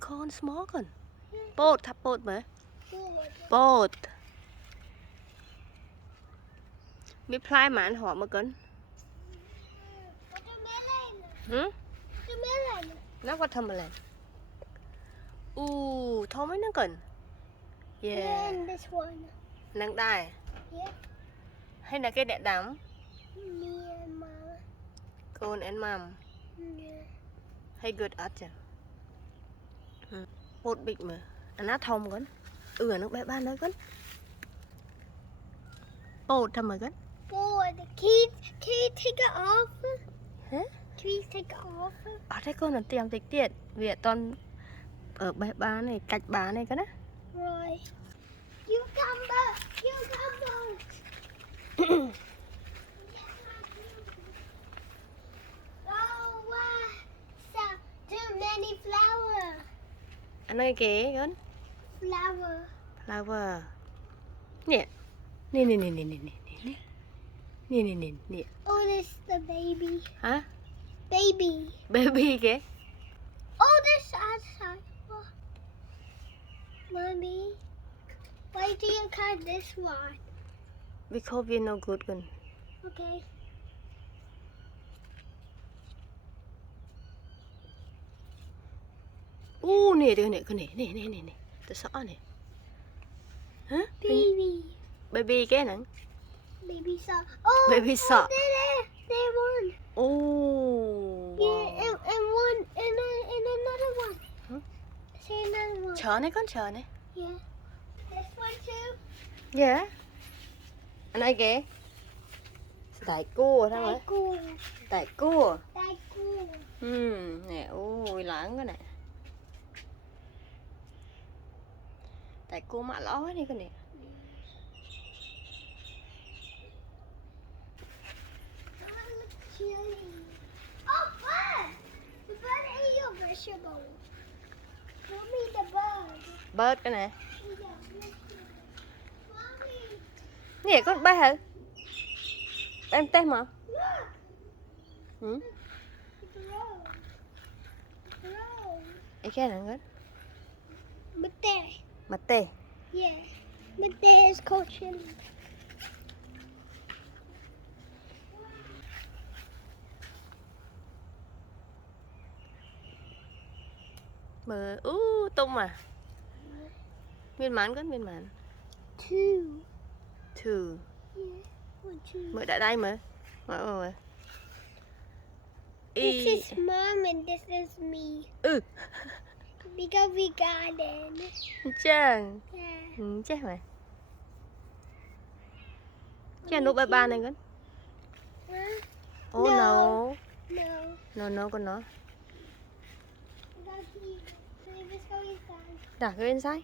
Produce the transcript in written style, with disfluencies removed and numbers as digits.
con small con. Boat, thắp boat mà. Boat. Boat. Biết fly mà anh hỏi mà con. Watermelon. Hử? Watermelon. Nó có thầm mà lên. Thô mấy nó cần. Yeah. And this one. Nắng đài. Yeah. Hay là cái đẹp đắm. Me and Mom. Con and mom. Yeah. Hay good at chứ. Một bịch mà. Anh á thông con. Nó bé ban đó con. Boat thầm mà con. Boat. Can you take it off? Hả? Can you take it off? Ở đây con là tiệm tịch tiện. Vì toàn ở bé ba này, cạch bá này con á. Right. Cucumber. Cucumber. Oh, wow. So, too many flowers. Anh ơi kìa con. Flower. Flower. Nè. Nè nè nè nè nè nè nè. Nè nè nè nè. Oh, this is the baby. Hả? Baby. Baby kìa. Oh, this outside. Oh. Mommy, why do you cut this one? Because we're no good con. Okay. Nè đây nè con nè nè nè nè nè. Tôi sợ nè. Hả? Baby. Baby cái nè. Baby saw. Oh, Baby saw. there one. Wow. Yeah, and one, and another one. Huh? Say another one. Chờ này con chờ này. Yeah. This one too. Yeah. Anh ơi kìa. Tại cua sao hả? Cool. Tại cua. That's cool. Nè, ui lãng cái này. Tại cua mạ ló đi con nè. Oh, bud! The bud ate your vegetable. Show me the bud. Bớt cái này. Mommy, Nè con bay hả? Em tên mà. look. Ừ. Grow. Grow. Ấy cái này con. But there. Mặt tê. Yeah. But there's cold chili. Mờ tung à. Miên mán con miên mán. Two. Two. Yeah. One, two. Mờ đã đây mà. Mà. This is mom and this is me. Because we got it. Chàng. Yeah. Chết mà. Chứ nụ ba ba này con. Huh? Oh no. No. No con nó. Let's go inside. Đặt cái bên sai.